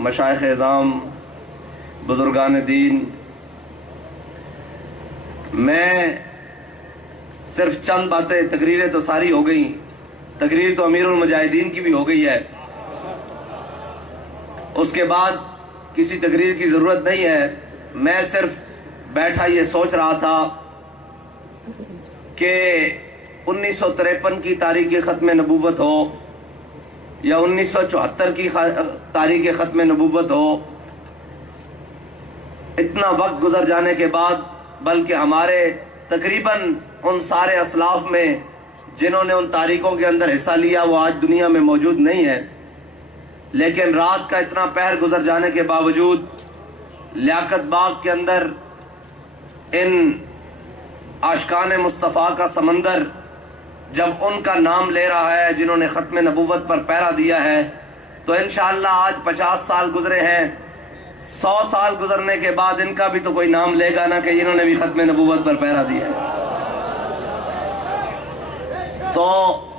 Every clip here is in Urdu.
مشائخ اعظام، بزرگان دین، میں صرف چند باتیں، تقریریں تو ساری ہو گئیں، تقریر تو امیر المجاہدین کی بھی ہو گئی ہے، اس کے بعد کسی تقریر کی ضرورت نہیں ہے۔ میں صرف بیٹھا یہ سوچ رہا تھا کہ 1953 کی تاریخ ختم نبوت ہو یا 1974 کی تاریخ ختم نبوت ہو، اتنا وقت گزر جانے کے بعد، بلکہ ہمارے تقریباً ان سارے اسلاف میں جنہوں نے ان تاریخوں کے اندر حصہ لیا وہ آج دنیا میں موجود نہیں ہے، لیکن رات کا اتنا پہر گزر جانے کے باوجود لیاقت باغ کے اندر ان عاشقان مصطفیٰ کا سمندر جب ان کا نام لے رہا ہے جنہوں نے ختم نبوت پر پہرا دیا ہے، تو انشاءاللہ آج 50 سال گزرے ہیں، 100 سال گزرنے کے بعد ان کا بھی تو کوئی نام لے گا نا کہ انہوں نے بھی ختم نبوت پر پہرا دیا ہے۔ تو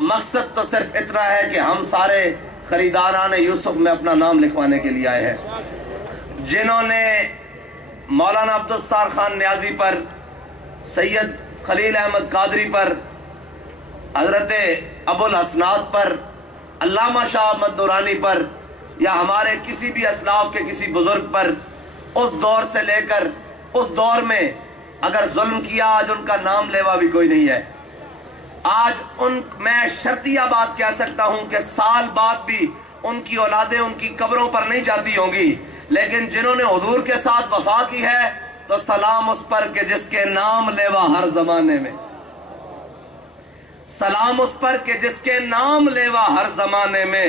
مقصد تو صرف اتنا ہے کہ ہم سارے خریداران یوسف میں اپنا نام لکھوانے کے لیے آئے ہیں۔ جنہوں نے مولانا عبدالستار خان نیازی پر، سید خلیل احمد قادری پر، حضرت ابو الحسنات پر، علامہ شاہ احمد دورانی پر، یا ہمارے کسی بھی اسلاف کے کسی بزرگ پر اس دور سے لے کر اس دور میں اگر ظلم کیا، آج ان کا نام لیوا بھی کوئی نہیں ہے۔ آج میں شرطیہ بات کہہ سکتا ہوں کہ سال بعد بھی ان کی اولادیں ان کی قبروں پر نہیں جاتی ہوں گی، لیکن جنہوں نے حضور کے ساتھ وفا کی ہے تو سلام اس پر کہ جس کے نام لیوا ہر زمانے میں، سلام اس پر کہ جس کے نام لیوا ہر زمانے میں،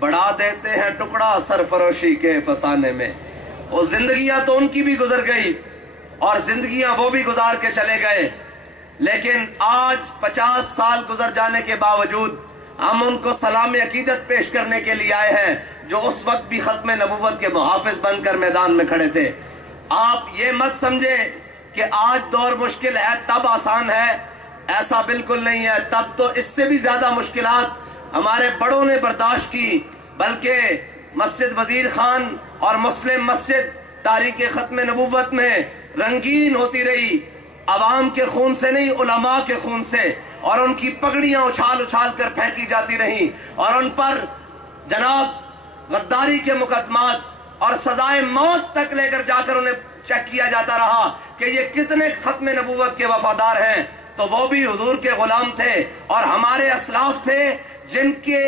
بڑھا دیتے ہیں ٹکڑا سرفروشی کے فسانے میں۔ وہ زندگیاں تو ان کی بھی گزر گئی اور زندگیاں وہ بھی گزار کے چلے گئے، لیکن آج 50 سال گزر جانے کے باوجود ہم ان کو سلام عقیدت پیش کرنے کے لیے آئے ہیں جو اس وقت بھی ختم نبوت کے محافظ بن کر میدان میں کھڑے تھے۔ آپ یہ مت سمجھیں کہ آج دور مشکل ہے تب آسان ہے، ایسا بالکل نہیں ہے۔ تب تو اس سے بھی زیادہ مشکلات ہمارے بڑوں نے برداشت کی، بلکہ مسجد وزیر خان اور مسلم مسجد تاریخ ختم نبوت میں رنگین ہوتی رہی، عوام کے خون سے نہیں، علماء کے خون سے، اور ان کی پگڑیاں اچھال اچھال کر پھینکی جاتی رہیں اور ان پر جناب غداری کے مقدمات اور سزائے موت تک لے کر جا کر انہیں چیک کیا جاتا رہا کہ یہ کتنے ختم نبوت کے وفادار ہیں۔ تو وہ بھی حضور کے غلام تھے اور ہمارے اسلاف تھے جن کے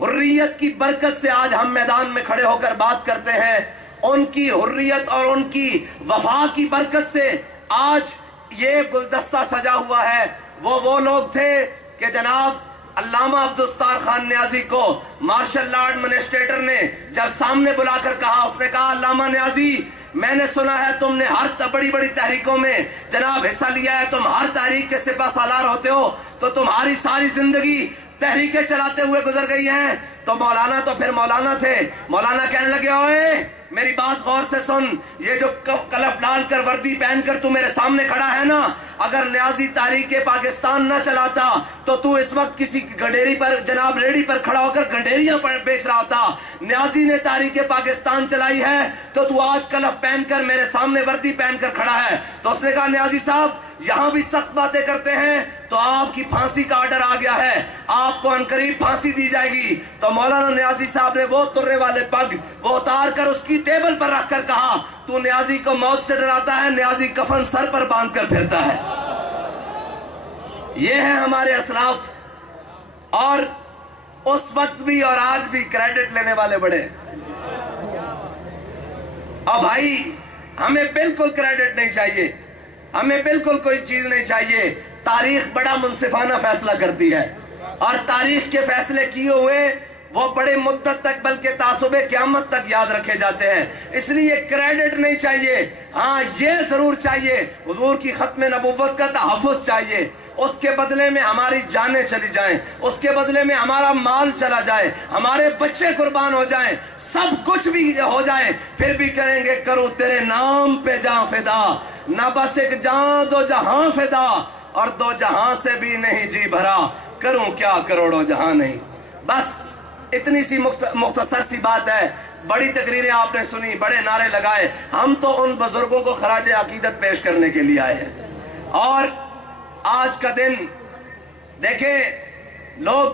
حریت کی برکت سے آج ہم میدان میں کھڑے ہو کر بات کرتے ہیں۔ ان کی حریت اور ان کی وفا کی برکت سے آج یہ گلدستہ سجا ہوا ہے۔ وہ لوگ تھے کہ جناب علامہ عبدالستار خان نیازی کو مارشل لا ایڈمنسٹریٹر نے جب سامنے بلا کر کہا، اس نے کہا علامہ نیازی میں نے سنا ہے تم نے ہر بڑی بڑی تحریکوں میں جناب حصہ لیا ہے، تم ہر تحریک کے سپہ سالار ہوتے ہو، تو تمہاری ساری زندگی تحریکیں چلاتے ہوئے گزر گئی ہیں۔ تو مولانا تو پھر مولانا تھے، مولانا کہنے لگے اوئے میری بات غور سے سن، یہ جو کلف ڈال کر وردی پہن کر تو میرے سامنے کھڑا ہے نا، اگر نیازی تاریخ پاکستان نہ چلاتا تو اس وقت کسی گڈیری پر جناب ریڑی پر کھڑا ہو کر گڈیریاں پر بیچ رہا ہوتا۔ نیازی نے تاریخ پاکستان چلائی ہے تو آج کلف پہن کر میرے سامنے وردی پہن کر کھڑا ہے۔ تو اس نے کہا نیازی صاحب یہاں بھی سخت باتیں کرتے ہیں تو آپ کی پھانسی کا آرڈر آ گیا ہے، آپ کو عنقریب پھانسی دی جائے گی۔ تو مولانا نیازی صاحب نے وہ ترے والے پگ وہ اتار کر اس کی ٹیبل پر رکھ کر کہا تو نیازی کو موت سے ڈراتا ہے، نیازی کفن سر پر باندھ کر پھرتا ہے۔ یہ ہے ہمارے اسلاف، اور اس وقت بھی اور آج بھی کریڈٹ لینے والے بڑے۔ اور بھائی ہمیں بالکل کریڈٹ نہیں چاہیے، ہمیں بالکل کوئی چیز نہیں چاہیے۔ تاریخ بڑا منصفانہ فیصلہ کرتی ہے اور تاریخ کے فیصلے کیے ہوئے وہ بڑے مدت تک بلکہ تعصب قیامت تک یاد رکھے جاتے ہیں، اس لیے کریڈٹ نہیں چاہیے۔ ہاں یہ ضرور چاہیے حضور کی ختم نبوت کا تحفظ چاہیے، اس کے بدلے میں ہماری جانیں چلی جائیں، اس کے بدلے میں ہمارا مال چلا جائے، ہمارے بچے قربان ہو جائیں، سب کچھ بھی ہو جائے، پھر بھی کریں گے کروں تیرے نام پہ جاں فدا، نہ بس ایک جاں دو جہاں فدا، اور دو جہاں سے بھی نہیں جی بھرا، کروں کیا کروڑوں جہاں نہیں۔ بس اتنی سی مختصر سی بات ہے۔ بڑی تقریریں آپ نے سنی، بڑے نعرے لگائے، ہم تو ان بزرگوں کو خراج عقیدت پیش کرنے کے لیے آئے ہیں۔ اور آج کا دن دیکھیں، لوگ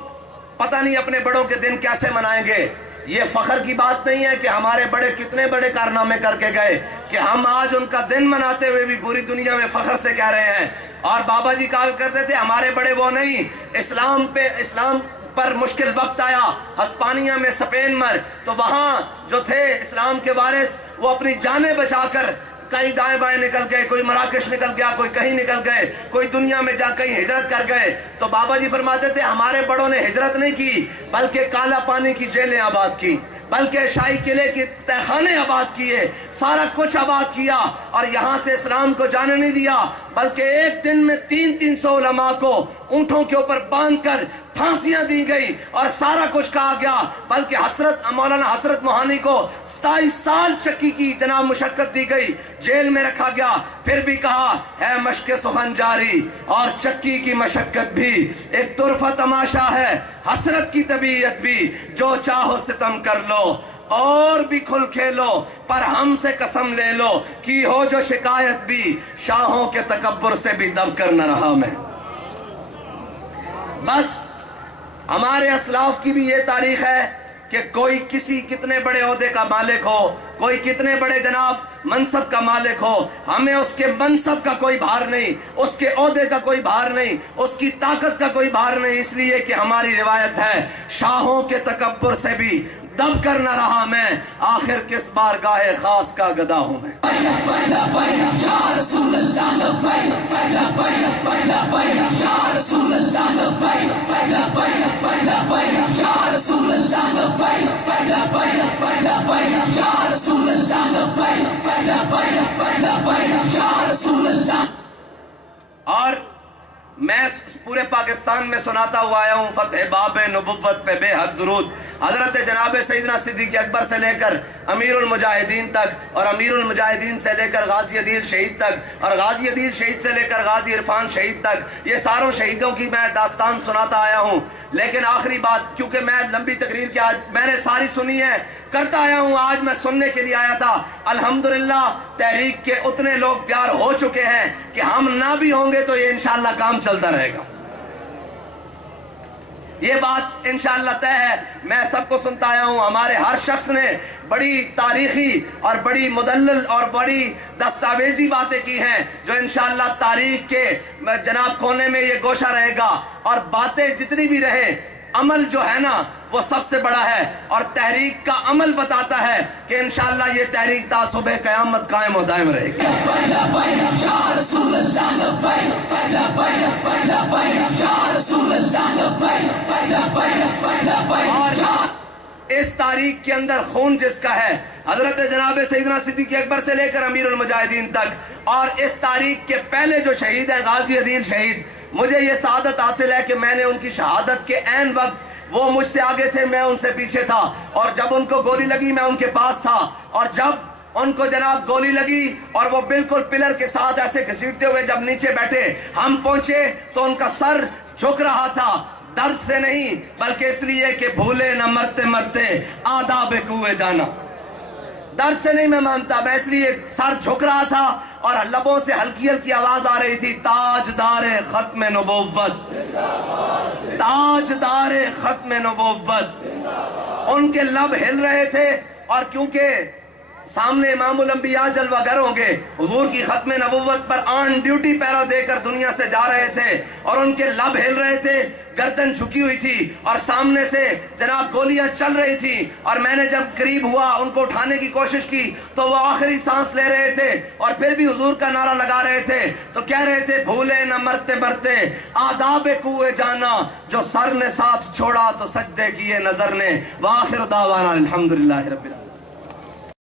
پتہ نہیں اپنے بڑوں کے دن کیسے منائیں گے۔ یہ فخر کی بات نہیں ہے کہ ہمارے بڑے کتنے بڑے کارنامے کر کے گئے کہ ہم آج ان کا دن مناتے ہوئے بھی پوری دنیا میں فخر سے کہہ رہے ہیں۔ اور بابا جی کہا کرتے تھے ہمارے بڑے وہ نہیں، اسلام پر مشکل وقت آیا، ہسپانیہ میں اسپین مر، تو وہاں جو تھے اسلام کے وارث وہ اپنی جانیں بچا کر کئی دائیں بائیں نکل گئے، کوئی مراکش نکل گیا، کوئی کہیں نکل گئے، کوئی دنیا میں جا کہیں ہجرت کر گئے۔ تو بابا جی فرماتے تھے ہمارے بڑوں نے ہجرت نہیں کی، بلکہ کالا پانی کی جیلیں آباد کی، بلکہ شاہی قلعے کی تہخانے آباد کیے، سارا کچھ آباد کیا، اور یہاں سے اسلام کو جانے نہیں دیا، بلکہ ایک دن میں 300 علماء کو اونٹوں کے اوپر باندھ کر پھانسیاں دی گئی اور سارا کچھ کہا گیا، بلکہ مولانا حسرت موہانی کو 27 سال چکی کی جناب مشقت دی گئی، جیل میں رکھا گیا، پھر بھی کہا ہے مشق سخن جاری اور چکی کی مشقت بھی ایک طرفہ تماشا ہے، حسرت کی طبیعت بھی جو چاہو ستم کر لو اور بھی کھل کھیلو، پر ہم سے قسم لے لو کی ہو جو شکایت بھی شاہوں کے تکبر سے بھی دب کر نہ رہا میں۔ بس ہمارے اسلاف کی بھی یہ تاریخ ہے کہ کوئی کسی کتنے بڑے عہدے کا مالک ہو، کوئی کتنے بڑے جناب منصب کا مالک ہو، ہمیں اس کے منصب کا کوئی بھار نہیں، اس کے عہدے کا کوئی بھار نہیں، اس کی طاقت کا کوئی بھار نہیں، اس لیے کہ ہماری روایت ہے شاہوں کے تکبر سے بھی دب کر نہ رہا میں، آخر کس بارگاہ خاص کا گدا ہوں میں۔ اور میں پورے پاکستان میں سناتا ہوا آیا ہوں فتح باب نبوت پہ بے حد درود، حضرت جناب سیدنا صدیق اکبر سے لے کر امیر المجاہدین تک، اور امیر المجاہدین سے لے کر غازی عدیل شہید تک، اور غازی عدیل شہید سے لے کر غازی عرفان شہید تک، یہ ساروں شہیدوں کی میں داستان سناتا آیا ہوں۔ لیکن آخری بات، کیونکہ میں لمبی تقریر کی آج میں نے ساری سنی ہے، کرتا آیا ہوں، آج میں سننے کے لیے آیا تھا۔ الحمدللہ تحریک کے اتنے لوگ تیار ہو چکے ہیں کہ ہم نہ بھی ہوں گے تو یہ انشاءاللہ کام چلتا رہے گا، یہ بات انشاءاللہ طے ہے۔ میں سب کو سنتا آیا ہوں، ہمارے ہر شخص نے بڑی تاریخی اور بڑی مدلل اور بڑی دستاویزی باتیں کی ہیں جو انشاءاللہ تاریخ کے جناب کونے میں یہ گوشہ رہے گا، اور باتیں جتنی بھی رہیں، عمل جو ہے نا وہ سب سے بڑا ہے، اور تحریک کا عمل بتاتا ہے کہ انشاءاللہ یہ تحریک تا صبح قیامت قائم و دائم رہے گی۔ اور اس تاریخ کے اندر خون جس کا ہے، حضرت جناب سیدنا صدیق اکبر سے لے کر امیر المجاہدین تک، اور اس تاریخ کے پہلے جو شہید ہیں غازی عدیل شہید، مجھے یہ سعادت حاصل ہے کہ میں نے ان کی شہادت کے عین وقت، وہ مجھ سے آگے تھے میں ان سے پیچھے تھا، اور جب ان کو گولی لگی میں ان کے پاس تھا، اور جب ان کو جناب گولی لگی اور وہ بالکل پلر کے ساتھ ایسے گھسیٹتے ہوئے جب نیچے بیٹھے، ہم پہنچے تو ان کا سر جھک رہا تھا، درد سے نہیں بلکہ اس لیے کہ بھولے نہ مرتے مرتے آداب کوئے جانا، درد سے نہیں میں مانتا، میں اس لیے سر جھک رہا تھا اور لبوں سے ہلکی ہلکی آواز آ رہی تھی، تاجدار ختم نبوت، تاجدار ختم نبوت۔ ان کے لب ہل رہے تھے، اور کیونکہ سامنے امام الانبیاء جلوہ گر ہوں گے، حضور کی ختم نبوت پر آن ڈیوٹی پیرا دے کر دنیا سے جا رہے تھے، اور ان کے لب ہل رہے تھے، گردن جھکی ہوئی تھی، اور سامنے سے جناب گولیاں چل رہی تھی، اور میں نے جب قریب ہوا ان کو اٹھانے کی کوشش کی تو وہ آخری سانس لے رہے تھے، اور پھر بھی حضور کا نعرہ لگا رہے تھے، تو کہہ رہے تھے بھولے نہ مرتے مرتے آداب کوئے جانا، جو سر نے ساتھ چھوڑا تو سجدے کیے نظر نے، وآخر دعوانا الحمدللہ رب العالمین۔